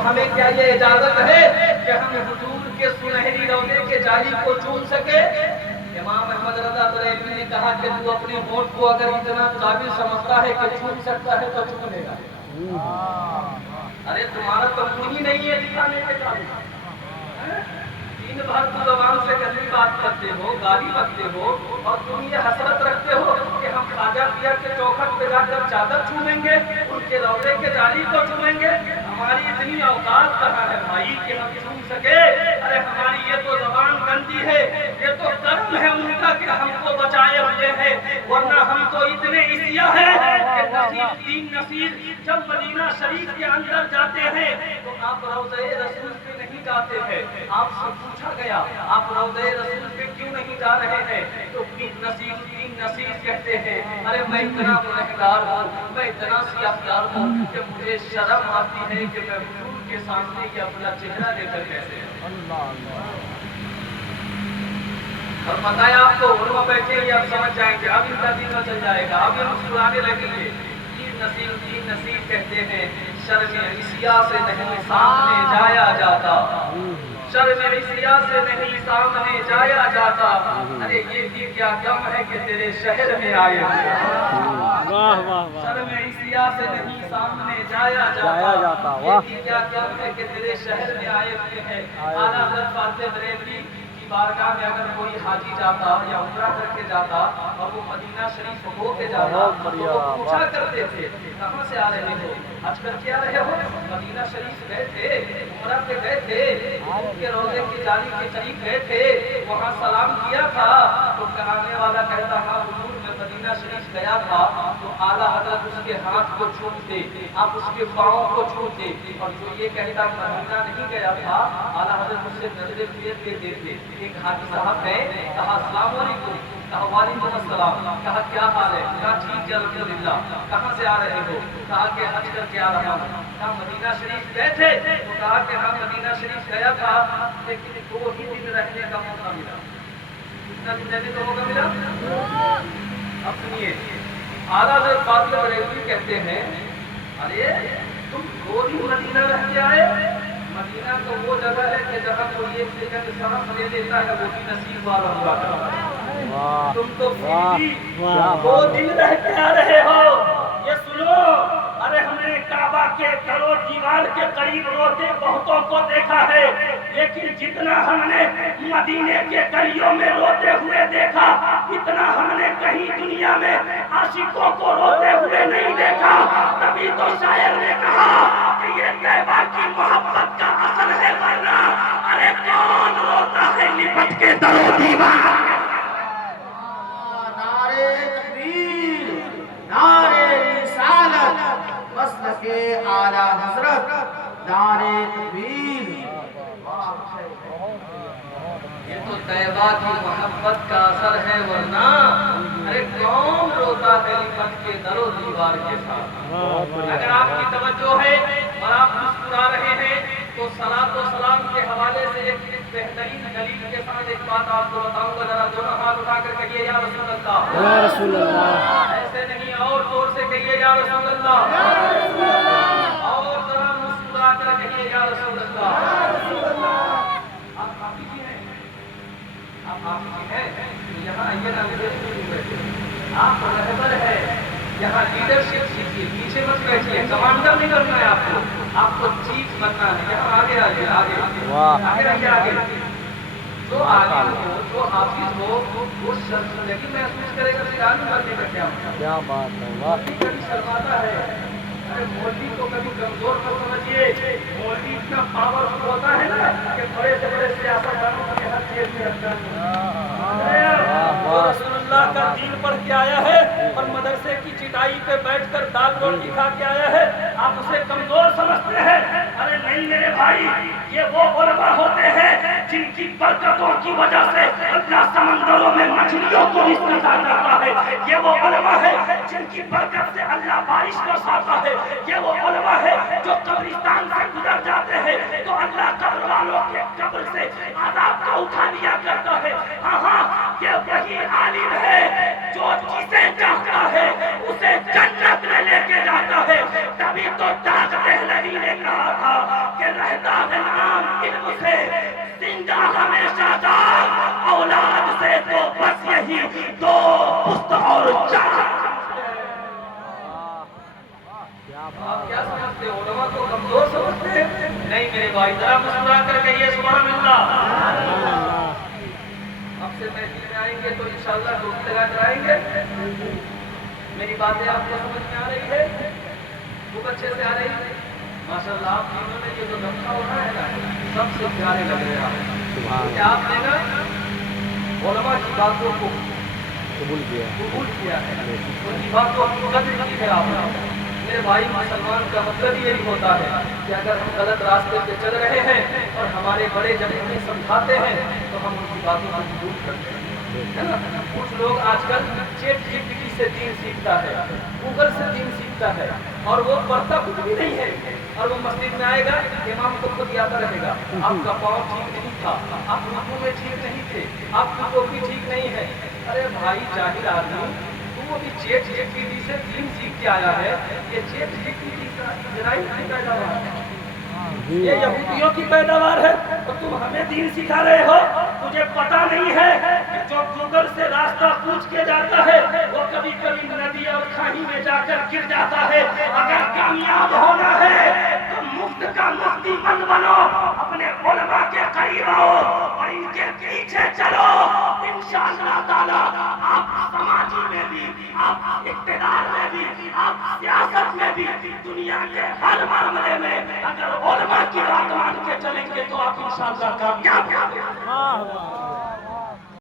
تو ہمیں کیا یہ اجازت ہے کہ ہم حضور کے سنہری روضے کے جالی کو چوم سکے؟ امام احمد رضا بریلوی نے کہا کہ تو اپنے ہونٹ کو اگر اتنا قابل سمجھتا ہے کہ چوم سکتا ہے تو چوم لے گا۔ ارے تمہارا تو منہ ہی نہیں ہے دکھانے کے قابل، دن بھر تو زبان سے گندی بات کرتے ہو، گالی بکتے ہو، اور تم یہ حسرت رکھتے ہو کہ ہم خواجہ پیر کے چوکھٹ پہ جا کر چادر چومیں گے، ان کے روضے کے جالی کو چومیں گے؟ ہماری اتنی اوقات کہاں ہے بھائی کہ ہم چوم سکے؟ ارے ہماری یہ تو زبان گندی ہے، یہ تو کرم ہے ان کا کہ ہم کو بچائے ہوئے ہیں، ورنہ ہم تو اتنے عیسیٰ ہیں کہ نصیر دین نصیر جب مدینہ شریف کے اندر جاتے ہیں تو آپ روضہ رسول پہ نہیں جاتے ہیں۔ آپ سے پوچھا گیا آپ روضہ رسول پہ کیوں نہیں جا رہے ہیں؟ تو نصیر الدین نصیر کہتے ہیں ارے میں اتنا گنہگار ہوں، میں اتنا سیاہکار ہوں کہ مجھے شرم آتی ہے کہ میں حضور کے سامنے یہ اپنا چہرہ لے کر کیسے اور بتایا آپ کو علماء بیٹھے یہ اب سمجھ جائیں گے، اب ان کا دل چل جائے گا، اب یہ مسکرانے لگیں گے۔ نصیر الدین نصیر کہتے ہیں شرم عیسیٰ سے نہیں سامنے جایا جاتا، شرم عیسیٰ سے نہیں سامنے جایا جاتا، ارے یہ بھی کیا کم ہے کہ تیرے شہر میں آئے ہوئے۔ شرم عیسیٰ سے نہیں سامنے جایا جاتا، یہ بھی کیا کم ہے کہ تیرے شہر میں آئے ہوئے ہیں۔ اعلیٰ حضرت فاضل بریلوی کی بارگاہ میں اگر کوئی حاجی جاتا یا عمرہ کر کے جاتا اور وہ مدینہ شریف ہو کے جاتا تو وہ پوچھا کرتے تھے کہاں سے آ رہے ہو، حج کر کے آ رہے ہو، مدینہ شریف گئے تھے، عمرہ پہ گئے تھے، ان کے روضے کی جالی کے قریب گئے تھے، وہاں سلام کیا تھا؟ تو کہانے والا کہتا ہاں حضور میں مدینہ شریف گیا تھا، تو اعلیٰ حضرت اس کے ہاتھ کو چھوتے، آپ اس کے پاؤں کو چھوتے، اور جو یہ کہتا مدینہ نہیں گیا تھا اعلیٰ حضرت اس سے نظر پھیر کے دیتے۔ ایک حاجی صاحب گئے، کہا السلام علیکم، کہا وعلیکم السلام، کہا کیا حال ہے، کہا ٹھیک ہے الحمدللہ، کہاں سے آ رہے ہو، کہا کہ حج کر کے آ رہا ہوں، کہا مدینہ شریف گئے تھے، تو کہا کہ ہاں مدینہ شریف گیا تھا لیکن 2 ہی دن رہنے کا موقع ملا۔ کتنا دن رہنے کا موقع ملا؟ اب سنیے اعلیٰ حضرت فاضل بریلوی کہتے ہیں ارے تم 2 دن مدینہ رہ کے آئے؟ مدینہ تو وہ جگہ ہے کہ جہاں کوئی ایک سیکنڈ سانس لے لیتا ہے وہ بھی نصیب والا ہوا کرتا ہے، تم تو پھر بھی 2 دن رہ کے آ رہے ہو۔ یہ سنو، ارے ہم نے کعبہ کے در و دیوار کے قریب روتے بہتوں کو دیکھا ہے، لیکن جتنا ہم نے مدینے کے گلیوں میں روتے ہوئے دیکھا اتنا ہم نے کہیں دنیا میں عاشقوں کو روتے ہوئے نہیں دیکھا۔ تبھی تو شاعر نے کہا کہ یہ طیبہ کی محبت کا اثر ہے، ورنہ ارے کون روتا ہے لپٹ کے در و دیوار۔ نعرے تکبیر، نعرے رسالت، مسلک اعلیٰ حضرت، نعرے تکبیر۔ یہ تو طیبہ کی محبت کا اثر ہے، ورنہ ارے کون روتا ہے لپٹ کے در و دیوار کے ساتھ۔ اگر آپ کی توجہ ہے اور آپ مسکرا رہے ہیں تو صلاۃ و سلام کے حوالے سے ایک بہترین دلیل کے ساتھ ایک بات آپ کو بتاؤں گا، ذرا دونوں ہاتھ اٹھا کر کہیے یا رسول اللہ، یا رسول اللہ، ایسے نہیں اور زور سے کہیے یا رسول اللہ، یا رسول اللہ، اور ذرا مسکرا کر کہیے یا رسول اللہ۔ آپ حافظ جی ہیں، آپ حافظ جی ہیں تو یہاں آئیے نا، آپ رہبر ہے، یہاں لیڈرشپ سیکھیے، پیچھے مت بیٹھیے، کمانڈر نہیں بننا ہے آپ کو چیف بننا ہے، یہاں آگے آگے آگے آگے آگے آگے جو عالم ہو جو حافظ ہو وہ شرمندگی محسوس کرے گا کہ عالم بننے کا کیا بات ہے، واہ، کبھی شرماتا ہے، ارے مولوی کو کبھی کمزور مت سمجھیے، مولوی اتنا پاورفل ہوتا ہے نا کہ بڑے سے بڑے سیاستدانوں کے ہاتھ جیل میں رکھتا ہے۔ رسول اللہ کا دین پڑھ کے آیا ہے اور مدرسے کی چٹائی پہ بیٹھ کر دال روٹی کھا کے آیا ہے، آپ اسے کمزور سمجھتے ہیں؟ ارے نہیں میرے بھائی، یہ وہ علماء ہوتے ہیں جن کی برکتوں کی وجہ سے اللہ سمندروں میں مچھلیوں کو رزق عطا کرتا ہے، یہ وہ علماء ہے جن کی برکت سے اللہ بارش برساتا ہے، یہ وہ علماء ہے جو قبرستان سے گزر جاتے ہیں تو اللہ قبر والوں کے قبر سے عذاب کو اٹھا لیا کرتا ہے۔ ہاں ہاں، یہ وہی عالم ہے جو جسے چاہتا ہے اسے جنت میں لے کے جاتا ہے۔ تبھی تو تاج دہلوی نے کہا تھا کہ رہتا ہے نام علم سے زندہ ہمیشہ دار اولاد سے تو بس یہی دو پست اور چار آپ کیا سمجھتے ہو علماء کو کمزور سمجھتے ہیں نہیں میرے بھائی ذرا مسکرا کر کہیے سبحان اللہ اب سے محفل میں آئیں گے تو انشاءاللہ ڈوبی لگا کر آئیں گے میری باتیں آپ کو سمجھ میں آ رہی ہے خوب اچھے سے آ رہی ہے ماشاءاللہ آپ تینوں نے یہ جو لمحہ ہونا ہے نا سب سے پیارے لگ رہے ہیں کہ آپ نے نا علماء کی باتوں کو قبول کیا ہے ان کی باتوں کی قدر کی ہے آپ نے میرے بھائی مسلمان کا مطلب یہی ہوتا ہے کہ اگر ہم غلط راستے پہ چل رہے ہیں اور ہمارے بڑے جب ہمیں سمجھاتے ہیں تو ہم ان کی باتوں کو قبول کرتے ہیں کچھ لوگ آج کل چیٹ جی پی ٹی سے دین سیکھتا ہے گوگل سے دین سیکھتا ہے اور وہ پڑھتا کچھ بھی نہیں ہے اور وہ مسجد میں آئے گا امام کو خود یاد رہے گا آپ کا پاؤں ٹھیک نہیں تھا آپ رکوع میں ٹھیک نہیں تھے آپ کی ٹوپی ٹھیک نہیں ہے ارے بھائی جاہل آدمی وہ بھی چیٹ جی پی ٹی سے دین سیکھ کے آیا ہے یہ چیٹ جی پی ٹی کا اسرائیل کی پیداوار ہے یہ یہودیوں کی پیداوار ہے اور تم ہمیں دین سکھا رہے ہو تجھے پتا نہیں ہے کہ جو گوگل سے راستہ پوچھ کے جاتا ہے وہ کبھی کبھی ندی اور کھائی میں جا کر گر جاتا ہے اگر کامیاب ہونا ہے تو مفت کا مفتی مت بنو اپنے علماء کے قریب آؤ اور ان کے پیچھے چلو انشاءاللہ تعالی آپ سماجی میں بھی آپ اقتدار میں بھی آپ سیاست میں بھی دنیا کے ہر معاملے میں اگر علماء کی بات مان کے چلیں گے تو آپ انشاءاللہ کامیاب ہوں گے